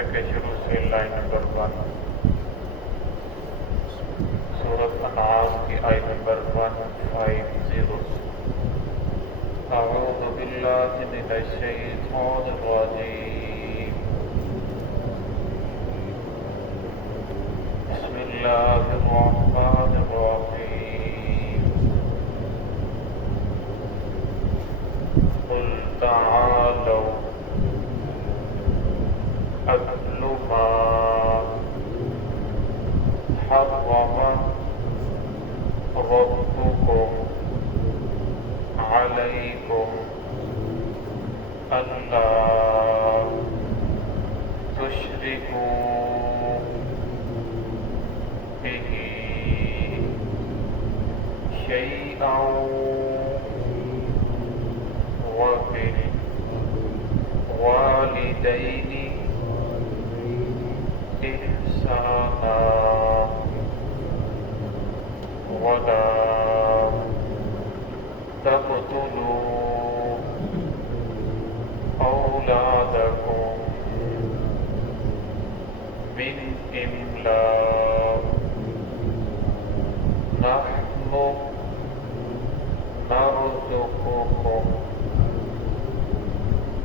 صفحے کے شروع سے لائن نمبر 1، سورۃ انعام کی آیت نمبر 150۔ اعوذ باللہ من الشیطان الرجیم، بسم اللہ الرحمن الرحیم۔ قل تعالوا اتل ما حرم ربكم عليكم ألا تشركوا به شيئا وبالوالدين إحسانا ولا تقتلوا أولادكم من إملاق، نحن نرزقكم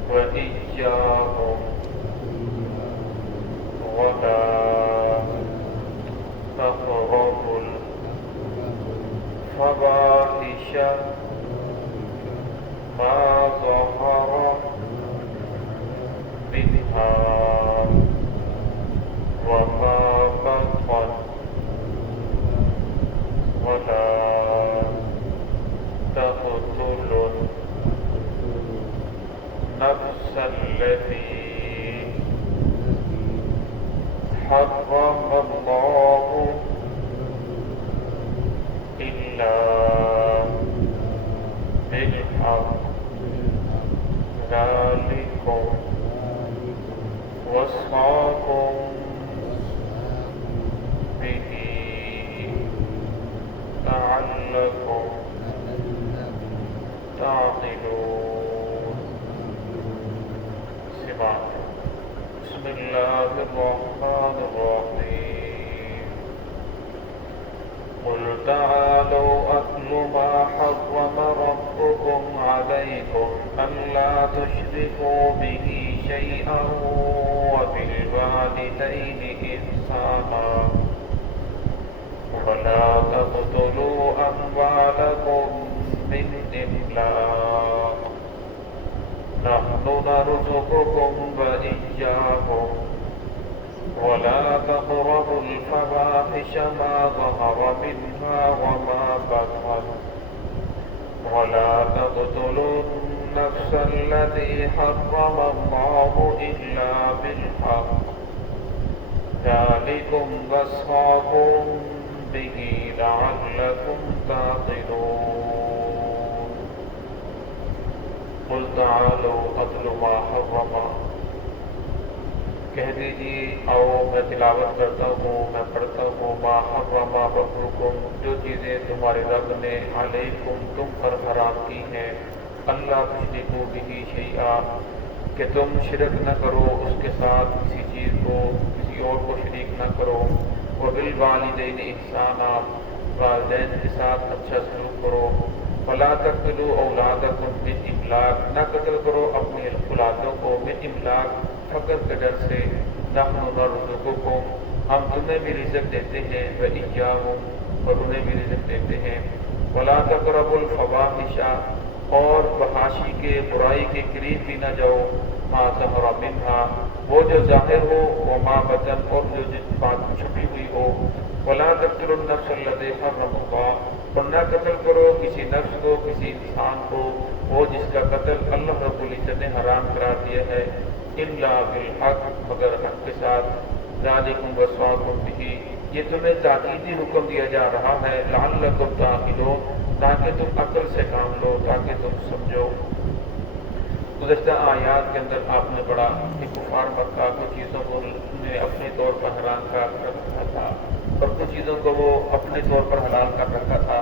وإياهم ولا تقربوا الفواحش ما ظهر منها وما بطن، ولا تقتلوا النفس التي حرم الله إلا بالحق، ذلكم وصاكم به لعلكم تعقلون۔ سماعت۔ بسم اللہ الرحمن الرحیم۔ قل تعالوا أتل ما حرم ربكم عليكم ألا تشركوا به شيئا وبالوالدين إحسانا ولا تقتلوا أموالكم من إملاق، نحن نرزقكم وإياكم ولا تقربوا الفواحش ما ظهر منها وما بطن، ولا تقتلوا النفس التي حرم الله إلا بالحق، ذلكم وصاكم به لعلكم تعقلون۔ قل تعالوا أتل ما حرم، کہہ دیجیے آؤ میں تلاوت کرتا ہوں، میں پڑھتا ہوں، ما حرم ربکم، جو چیزیں تمہارے رب نے علیکم تم پر حرام کی ہیں، اللہ تشرکوا بہ شیئا، کہ تم شرک نہ کرو اس کے ساتھ کسی چیز کو، کسی اور کو شریک نہ کرو، وبالوالدین احسانا، والدین کے ساتھ اچھا سلوک کرو، ولا تقتلوا اولادکم من املاق، نہ قتل کرو اپنی اولادوں کو من املاق، فقر کے ڈر سے، نحن نرزقکم، ہم تمہیں بھی رزق دیتے ہیں، وإیاہم، اور انہیں بھی رزق دیتے ہیں، ولا تقربوا الفواحش، اور فحاشی کے برائی کے قریب بھی نہ جاؤ، ما ظہر منہا، وہ جو ظاہر ہو، وما بطن، اور جو بات چھپی ہوئی ہو، ولا تقتلوا النفس التي حرم اللہ، اور نہ قتل کرو کسی نفس کو، کسی انسان کو، وہ جس کا قتل اللہ رب العزت نے حرام قرار دیا ہے، الا بالحق، مگر حق کے ساتھ، ذالکم وصاکم بہ، یہ تمہیں تاکیدی حکم دیا جا رہا ہے، لعلکم تعقلون، تاکہ تم عقل سے کام لو، تاکہ تم سمجھو۔ گزشتہ آیات کے اندر آپ نے پڑھا کہ کفار مکہ کچھ چیزوں کو نے اپنے طور پر حرام کر رکھا تھا اور کچھ چیزوں کو وہ اپنے طور پر حلال کر رکھا تھا،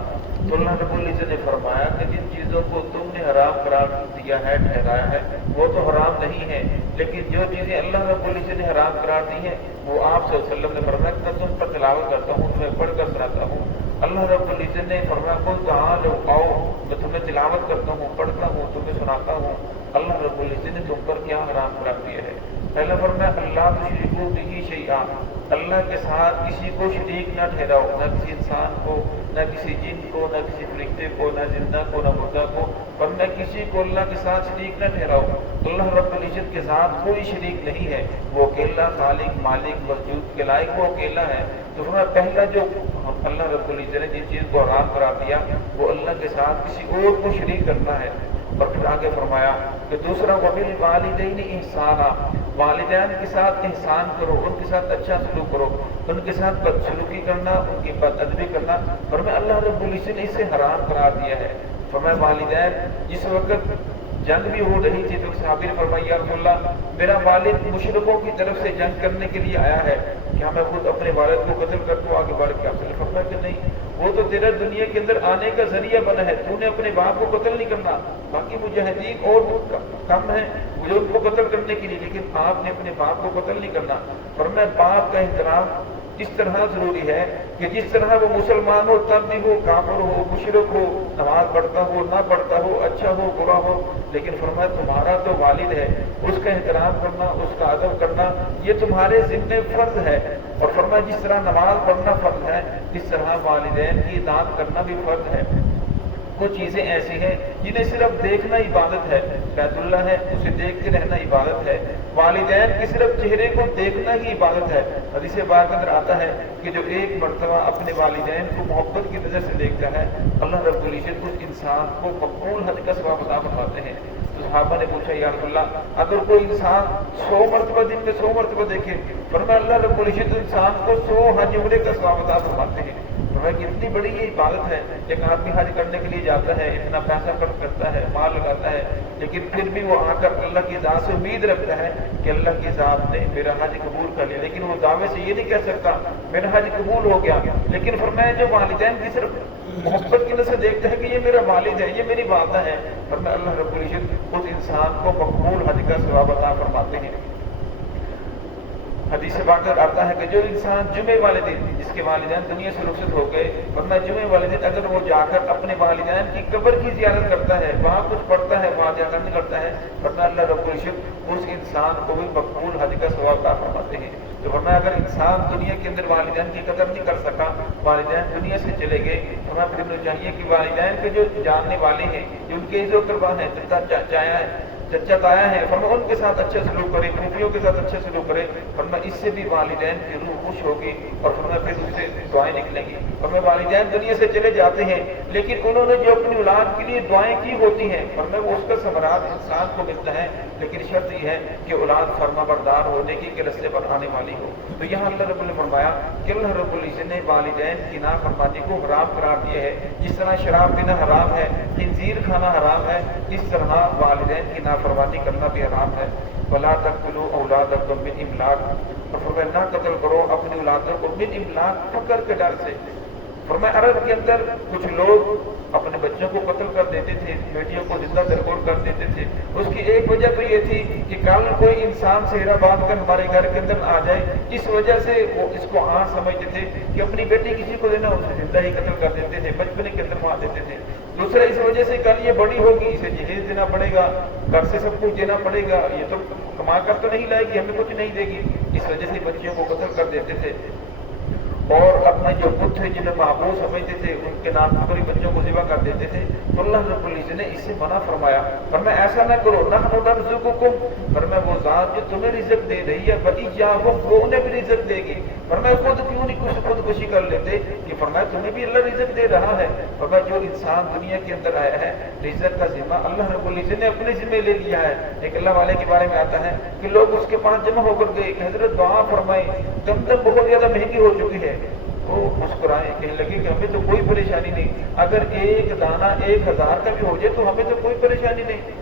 تو اللہ رب العزت نے فرمایا کہ جن چیزوں کو تم نے حرام قرار دیا ہے ٹھہرایا ہے وہ تو حرام نہیں ہے، لیکن جو چیزیں اللہ رب العزت نے حرام قرار دی ہیں وہ آپ صلی اللہ علیہ وسلم نے فرمایا کہ میں تم پر تلاوت کرتا ہوں، تمہیں پڑھ کر سناتا ہوں۔ اللہ رب العزت نے فرمایا قل تعالوا آؤ، میں تمہیں تلاوت کرتا ہوں، پڑھتا ہوں، تمہیں سناتا ہوں۔ اللہ رب العزت نے تم پر کیا حرام قرار دیا ہے؟ پہلا فرمایا اللہ تشرکوا بہ شیئا، اللہ کے ساتھ کسی کو شریک نہ ٹھہراؤ، نہ کسی انسان کو، نہ کسی جن کو، نہ کسی فرشتے کو، نہ زندہ کو، نہ مردہ کو، ورنہ کسی کو اللہ کے ساتھ شریک نہ ٹھہراؤ۔ اللہ رب العزت کے ساتھ کوئی شریک نہیں ہے، وہ اکیلا خالق مالک وجود کے لائق وہ اکیلا ہے۔ تو فرمایا پہلا جو اللہ رب العزت نے جس چیز کو حرام قرار دیا وہ اللہ کے ساتھ کسی اور کو شریک کرنا ہے۔ اور پھر آگے فرمایا کہ دوسرا وبالوالدین احسانا، والدین کے ساتھ احسان کرو، ان کے ساتھ اچھا سلوک کرو، ان کے ساتھ بدسلوکی کرنا، ان کی بد ادبی کرنا، فرمایا اللہ رب العزت نے اسے حرام قرار دیا ہے۔ فرمایا والدین جس وقت جنگ بھی ہو رہی تھی تو صحابی نے فرمایا یا رسول اللہ میرا والد مشرکوں کی طرف سے جنگ کرنے کے لیے آیا ہے، کیا میں خود اپنے والد کو قتل کر دوں؟ آگے بڑھ کے آپ نے فرمایا کہ نہیں، وہ تو تیرا دنیا کے اندر آنے کا ذریعہ بنا ہے، تو نے اپنے باپ کو قتل نہیں کرنا۔ باقی مجاہدین اور کم ہیں جو ان کو قتل کرنے کے لیے، لیکن آپ نے اپنے باپ کو قتل نہیں کرنا۔ فرمایا باپ کا احترام اس طرح ضروری ہے کہ جس طرح وہ مسلمان ہو تب بھی وہ کافر ہو، مشرک ہو، نماز پڑھتا ہو نہ پڑھتا ہو، اچھا ہو برا ہو، لیکن فرمایا تمہارا تو والد ہے، اس کا احترام کرنا، اس کا ادب کرنا یہ تمہارے ذمہ فرض ہے۔ اور فرمایا جس طرح نماز پڑھنا فرض ہے اس طرح والدین کی اطاعت کرنا بھی فرض ہے۔ کچھ چیزیں ایسی ہیں جنہیں صرف دیکھنا عبادت ہے، بیت اللہ ہے اسے دیکھتے رہنا عبادت ہے، والدین کی صرف چہرے کو دیکھنا ہی عبادت ہے۔ حدیث پاک کے اندر آتا ہے کہ جو ایک مرتبہ اپنے والدین کو محبت کی نظر سے دیکھتا ہے اللہ رب العزت اس انسان کو مقبول حج کا ثواب عطا فرماتے ہیں۔ تو صحابہ نے پوچھا یا رسول اللہ اگر کوئی انسان 100 مرتبہ دن میں 100 مرتبہ دیکھے، فرمایا اللہ رب العزت انسان کو 100 حج عمرے کا ثواب عطا فرماتے ہیں۔ اتنی بڑی یہ عبادت ہے، ایک آدمی حج کرنے کے لیے جاتا ہے، اتنا پیسہ خرچ کرتا ہے، مال لگاتا ہے، لیکن پھر بھی وہ آ کر اللہ کی ذات سے امید رکھتا ہے کہ اللہ کی ذات نے میرا حج قبول کر لیا، لیکن وہ دعوے سے یہ نہیں کہہ سکتا میرا حج قبول ہو گیا۔ لیکن فرمایا جو والدین کی صرف محبت کی نظر سے دیکھتا ہے کہ یہ میرا والد ہے، یہ میری والدہ ہے، فرمایا اللہ رب العزت اس انسان کو مقبول حج کا ثواب عطا فرماتے ہیں۔ حدیث پاک میں آتا ہے کہ جو انسان جمعے والے دن جس کے والدین دنیا سے رخصت ہو گئے، ورنہ جمعے والے دن اگر وہ جا کر اپنے والدین کی قبر کی زیارت کرتا ہے، وہاں کچھ پڑھتا ہے، وہاں جا کر کرتا ہے، ورنہ اللہ رب العزت اس انسان کو بھی مقبول حج کا ثواب عطا فرماتے ہیں۔ تو ورنہ اگر انسان دنیا کے اندر والدین کی قدر نہیں کر سکا، والدین دنیا سے چلے گئے، ہمیں پھر چاہیے کہ والدین کے جو جاننے والے ہیں، جو ان کے عزت قربا ہیں، چایا ہے، چچا تایا ہے، فرمایا ان کے ساتھ اچھا سلوک کرے، پھوپھیوں کے ساتھ اچھا سلوک کرے، فرمایا اس سے بھی والدین کی روح خوش ہوگی اور فرمایا پھر اس سے دعائیں نکلیں گی۔ فرمایا والدین دنیا سے چلے جاتے ہیں لیکن انہوں نے جو اپنی اولاد کے لیے دعائیں کی ہوتی ہیں، فرمایا وہ اس کا ثمرات انسان کو ملتا ہے، لیکن شرط یہ ہے کہ اولاد فرما بردار ہو، نیکی کے رستے پر آنے والی ہو۔ تو یہاں اللہ رب نے فرمایا کہ اللہ رب العزت نے والدین کی نافرمانی کو حرام قرار دیا ہے، جس طرح شراب پینا حرام ہے، خنزیر کھانا حرام ہے، اس طرح والدین کی نافرمانی کرنا بھی حرام ہے۔ وَلَا تَقْتُلُوا أَوْلَادَكُم مِّنْ إِمْلَاقٍ، اور فرمایا نہ قتل کرو اپنی اولادوں کو من املاق، فقر کے ڈر سے۔ فرمایا عرب کے اندر کچھ لوگ اپنے بچوں کو قتل کر دیتے تھے، بیٹیوں کو زندہ درگور کر دیتے تھے، اس کی ایک وجہ تو یہ تھی کہ کل کوئی انسان سہرا باندھ کر ہمارے گھر کے اندر آ جائے، اس وجہ سے وہ اس کو سمجھتے تھے کہ اپنی بیٹی کسی کو دینا اسے زندہ ہی قتل کر دیتے تھے، بچپنے کے اندر مار دیتے تھے۔ دوسرا اس وجہ سے کل یہ بڑی ہوگی، اسے جہیز دینا پڑے گا، گھر سے سب کچھ دینا پڑے گا، یہ تو کما کر تو نہیں لائے گی، ہمیں کچھ نہیں دے گی، اس وجہ سے بچیوں کو قتل کر دیتے تھے۔ اور اپنے جو بت تھے جنہیں معبود سمجھتے تھے ان کے نام پر بچوں کو ذبح کر دیتے تھے۔ تو اللہ رب العزت نے اس سے منع فرمایا، فرمایا ایسا نہ کرو، نحن نرزقکم، فرمایا وہ ذات جو تمہیں رزق دے رہی ہے وإیاہم، وہ انہیں بھی رزق دے گی۔ فرمایا خود کیوں نہیں کچھ خودکشی کر لیتے کہ فرمایا تمہیں بھی اللہ رزق دے رہا ہے۔ فرمایا جو انسان دنیا کے اندر آیا ہے رزق کا ذمہ اللہ رب العزت نے اپنے ذمہ لے لیا ہے۔ ایک اللہ والے کے بارے میں آتا ہے کہ لوگ اس کے پاس جمع ہو کر گئے کہ حضرت دعا فرمائیں، دم بہت زیادہ مہنگی ہو چکی ہے۔ وہ مسکرائے، کہنے لگے کہ ہمیں تو کوئی پریشانی نہیں، اگر ایک دانہ 1000 کا بھی ہو جائے تو ہمیں تو کوئی پریشانی نہیں۔